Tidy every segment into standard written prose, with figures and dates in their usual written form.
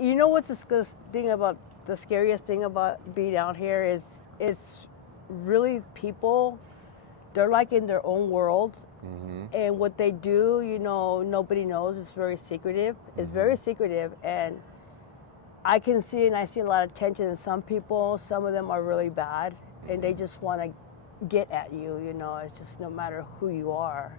You know what's the scariest thing about being out here is it's really people, they're like in their own world. And what they do, nobody knows. It's very secretive. It's very secretive. And I can see, and I see a lot of tension in some people. Some of them are really bad and they just want to get at you, it's just no matter who you are.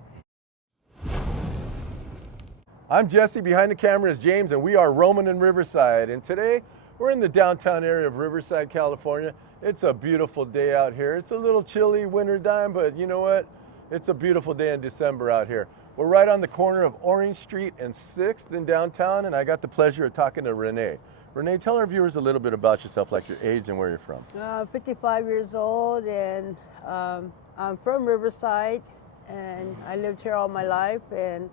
I'm Jesse, behind the camera is James, and we are roaming in Riverside. And today, we're in the downtown area of Riverside, California. It's a beautiful day out here. It's a little chilly winter time, but you know what? It's a beautiful day in December out here. We're right on the corner of Orange Street and 6th in downtown, and I got the pleasure of talking to Renee. Renee, tell our viewers a little bit about yourself, like your age and where you're from. 55 years old, and I'm from Riverside, and I lived here all my life, and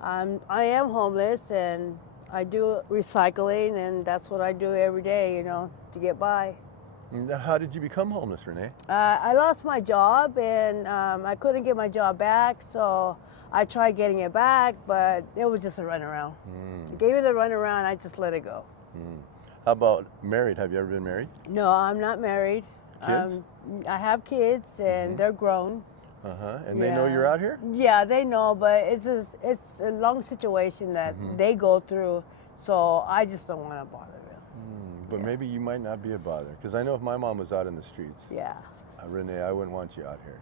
I am homeless, and I do recycling, and that's what I do every day, to get by. Now, how did you become homeless, Renee? I lost my job, and I couldn't get my job back, so I tried getting it back, but it was just a runaround. It gave me the runaround, I just let it go. How about married? Have you ever been married? No, I'm not married. Kids? I have kids, and they're grown. And they know you're out here? Yeah, they know, but it's a long situation that they go through, so I just don't want to bother them. But maybe you might not be a bother, because I know if my mom was out in the streets, Yeah. Renee, I wouldn't want you out here.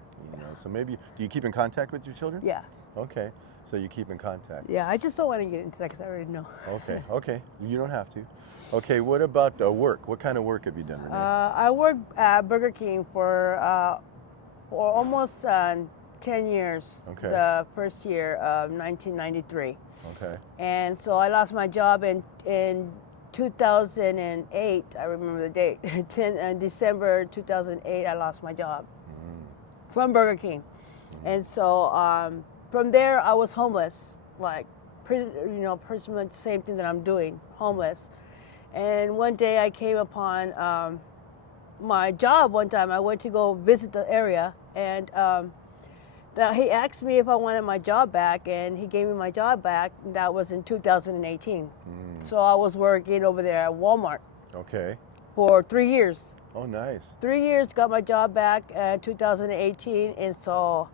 So maybe, do you keep in contact with your children? Yeah. Okay, so you keep in contact. Yeah, I just don't want to get into that because I already know. Okay, you don't have to. Okay, what about work? What kind of work have you done, Renee? I worked at Burger King for almost 10 years, Okay. The first year of 1993. Okay. And so I lost my job in 2008, I remember the date, December 2008, I lost my job from Burger King. And so from there, I was homeless, like pretty much the same thing that I'm doing, homeless. And one day I came upon my job one time. I went to go visit the area, and he asked me if I wanted my job back, and he gave me my job back. That was in 2018. So I was working over there at Walmart. Okay. For 3 years. Oh, nice. 3 years, got my job back in 2018, and so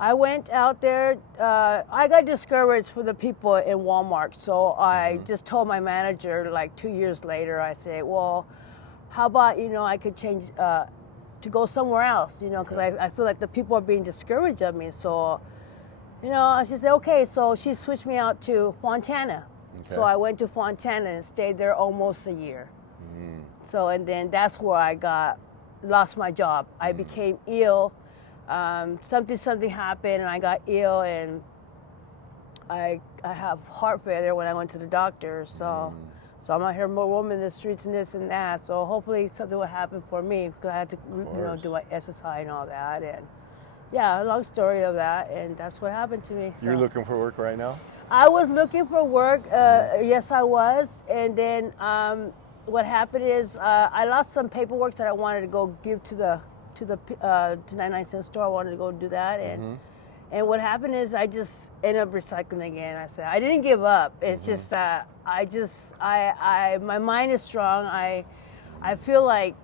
I went out there. I got discouraged for the people in Walmart, so I just told my manager, like 2 years later, I said, well, how about, I could change to go somewhere else, because I feel like the people are being discouraged of me. So, she said, okay, so she switched me out to Fontana. Okay. So I went to Fontana and stayed there almost a year. So, and then that's where I lost my job. I became ill. Something happened, and I got ill, and I have heart failure when I went to the doctor. So I'm out here roaming in the streets and this and that. So hopefully something will happen for me, because I had to do my SSI and all that. And yeah, a long story of that, and that's what happened to me. So You're looking for work right now? I was looking for work. Yes, I was. And then what happened is I lost some paperwork that I wanted to go give to 99 cent store. I wanted to go do that, and what happened is I just ended up recycling again. I said I didn't give up. It's just that my mind is strong. I feel like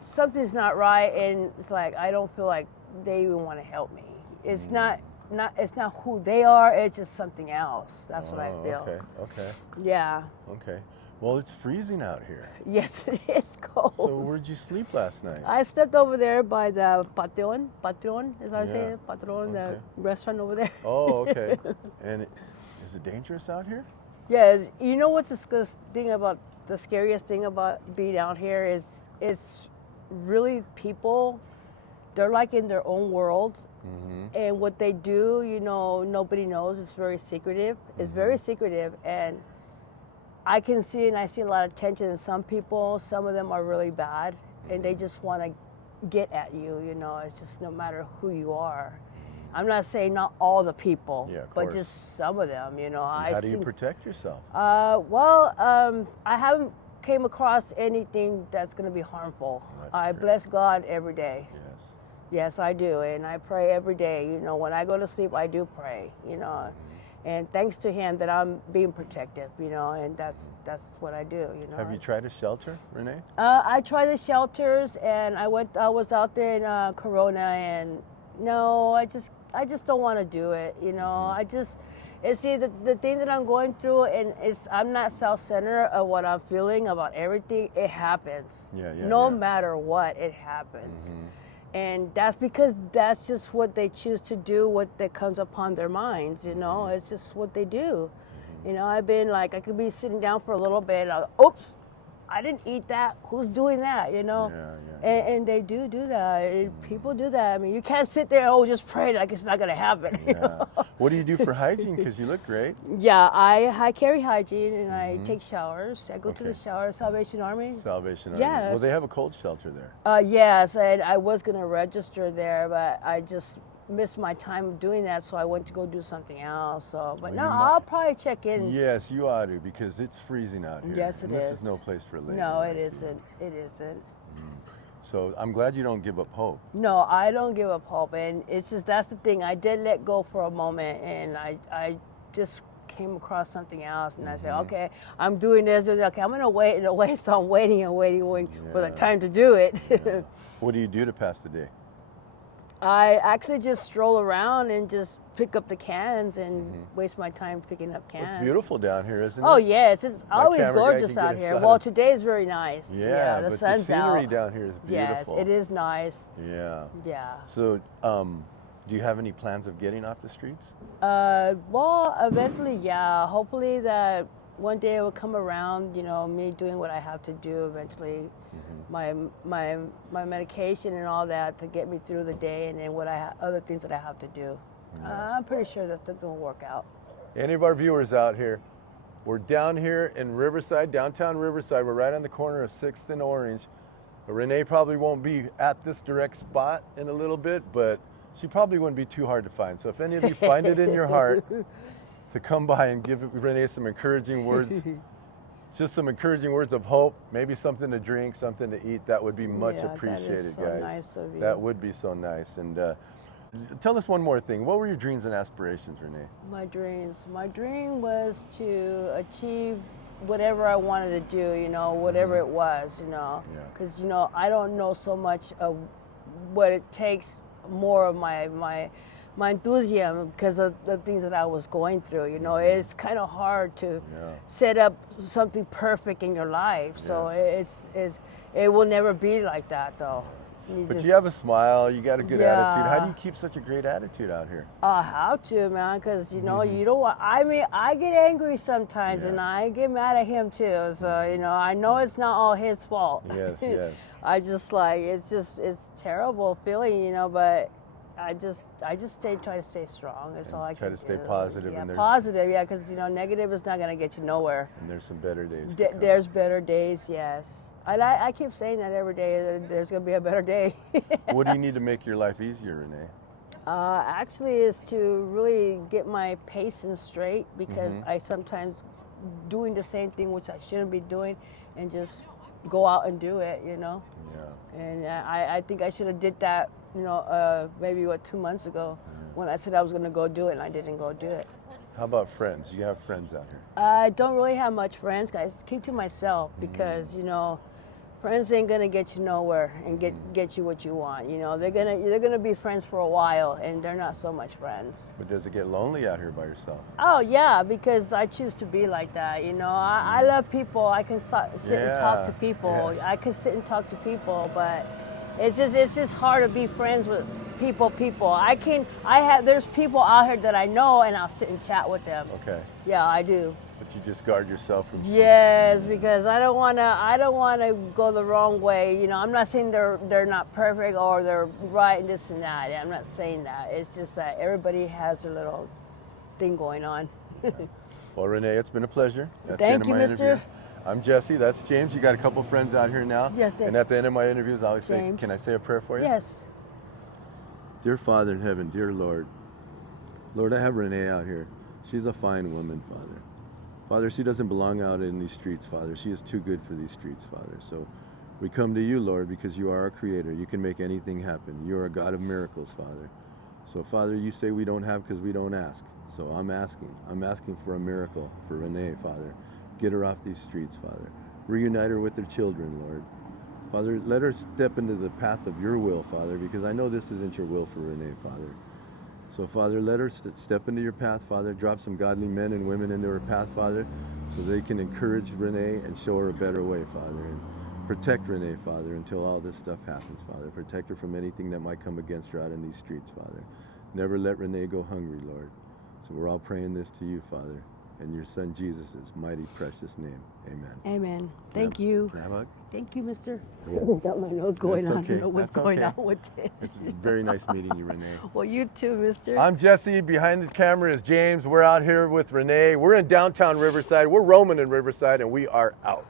something's not right, and it's like I don't feel like they even want to help me. It's not who they are. It's just something else. That's what I feel. Okay. Yeah. Okay. Well, it's freezing out here. Yes, it is cold. So where'd you sleep last night? I slept over there by the Patron, is that how you say it? Patron, the restaurant over there. Oh, okay. And is it dangerous out here? Yes. You know what's the scariest thing about being out here is it's really people, they're like in their own world. And what they do, nobody knows. It's very secretive. It's very secretive. And I can see, and I see a lot of tension in some people. Some of them are really bad, and they just want to get at you, It's just no matter who you are. I'm not saying not all the people, but just some of them, How do you protect yourself? I haven't came across anything that's going to be harmful. I bless God every day. Yes, I do, and I pray every day. When I go to sleep, I do pray, And thanks to him that I'm being protective, you know, and that's what I do, you know. Have you tried a shelter, Renee? I tried the shelters, and I was out there in Corona, and no, I just don't want to do it, you know. See, the thing that I'm going through, and I'm not self-centered of what I'm feeling about everything. It happens. No matter what, it happens. And that's because that's just what they choose to do, what that comes upon their minds, you know. It's just what they do. You know, I've been like, I could be sitting down for a little bit, oops, I didn't eat that. Who's doing that, you know? And they do that. People do that. I mean, you can't sit there, just pray like it's not going to happen. You know? What do you do for hygiene? Because you look great. Yeah, I carry hygiene, and I take showers. I go to the shower, Salvation Army. Salvation Army. Yes. Well, they have a cold shelter there. Yes, and I was going to register there, but I just missed my time of doing that, so I went to go do something else. So, but no, I'll probably check in. Yes, you ought to, because it's freezing out here. Yes, it is. This is no place for ladies. No, it isn't. It isn't. So I'm glad you don't give up hope. No, I don't give up hope, and it's just that's the thing. I did let go for a moment, and I just came across something else, and I said, okay, I'm doing this. Okay, I'm gonna wait and wait. So I'm waiting for the time to do it. What do you do to pass the day? I actually just stroll around and just pick up the cans and waste my time picking up cans. It's beautiful down here, isn't it? Oh yes, it's always camera guy gorgeous can get out a here. shot Well, of- today is very nice. Yeah, the but sun's the scenery out. down here is Yes, beautiful. it is nice. Yeah. Yeah. So, do you have any plans of getting off the streets? Well, eventually, yeah. Hopefully that one day it will come around, you know, me doing what I have to do eventually. My medication and all that to get me through the day, and then other things that I have to do. I'm pretty sure that will work out. Any of our viewers out here, we're down here in Riverside, downtown Riverside. We're right on the corner of 6th and Orange. Renee probably won't be at this direct spot in a little bit, but she probably wouldn't be too hard to find. So if any of you find it in your heart to come by and give Renee some encouraging words, just some encouraging words of hope, maybe something to drink, something to eat, that would be much appreciated, that is so guys. nice of you. That would be so nice. And tell us one more thing. What were your dreams and aspirations, Renee? My dream was to achieve whatever I wanted to do, you know, whatever it was, you know, because, you know, I don't know so much of what it takes, more of my enthusiasm because of the things that I was going through. You know, it's kind of hard to set up something perfect in your life. So it will never be like that, though. You have a smile, you got a good attitude. How do you keep such a great attitude out here? I have to, man, because, you know, you don't want, I mean, I get angry sometimes and I get mad at him too. So, you know, I know it's not all his fault. Yes. I just it's terrible feeling, you know, but I just try to stay strong. That's all I can do. Try to stay positive. Yeah, and positive, because, you know, negative is not going to get you nowhere. And there's some better days. There's better days, yes. And I keep saying that every day, there's going to be a better day. What do you need to make your life easier, Renee? Actually, is to really get my pacing straight, because I sometimes doing the same thing, which I shouldn't be doing, and just go out and do it, you know? Yeah. And I think I should have did that, you know, maybe 2 months ago when I said I was going to go do it, and I didn't go do it. How about friends? You have friends out here? I don't really have much friends, guys. Keep to myself, because, you know, friends ain't gonna get you nowhere and get you what you want. You know, they're gonna be friends for a while, and they're not so much friends. But does it get lonely out here by yourself? Oh yeah, because I choose to be like that. You know, I love people. I can sit and talk to people. Yes. I can sit and talk to people, but it's just hard to be friends with people. There's people out here that I know, and I'll sit and chat with them. Okay. Yeah, I do. But you just guard yourself from. Yes, because I don't wanna go the wrong way. You know, I'm not saying they're not perfect or they're right and this and that. I'm not saying that. It's just that everybody has their little thing going on. Well, Renee, it's been a pleasure. That's Thank the end you, of my mister. interview. I'm Jesse. That's James. You got a couple friends out here now. Yes, sir. And at the end of my interviews, I always say, James. "Can I say a prayer for you?" Yes. Dear Father in heaven, dear Lord, I have Renee out here. She's a fine woman, Father. Father, she doesn't belong out in these streets, Father. She is too good for these streets, Father. So we come to you, Lord, because you are our creator. You can make anything happen. You are a God of miracles, Father. So, Father, you say we don't have because we don't ask. So I'm asking for a miracle for Renee, Father. Get her off these streets, Father. Reunite her with her children, Lord. Father, let her step into the path of your will, Father, because I know this isn't your will for Renee, Father. So, Father, let her step into your path, Father. Drop some godly men and women into her path, Father, so they can encourage Renee and show her a better way, Father. And protect Renee, Father, until all this stuff happens, Father. Protect her from anything that might come against her out in these streets, Father. Never let Renee go hungry, Lord. So we're all praying this to you, Father, in your Son Jesus' mighty, precious name. Amen. Amen. Thank you. Can I have a hug? Thank you, mister. Yeah. Got my nose going That's on. I don't okay. know what's That's going okay. on with it. It's very nice meeting you, Renee. Well, you too, mister. I'm Jesse. Behind the camera is James. We're out here with Renee. We're in downtown Riverside. We're roaming in Riverside, and we are out.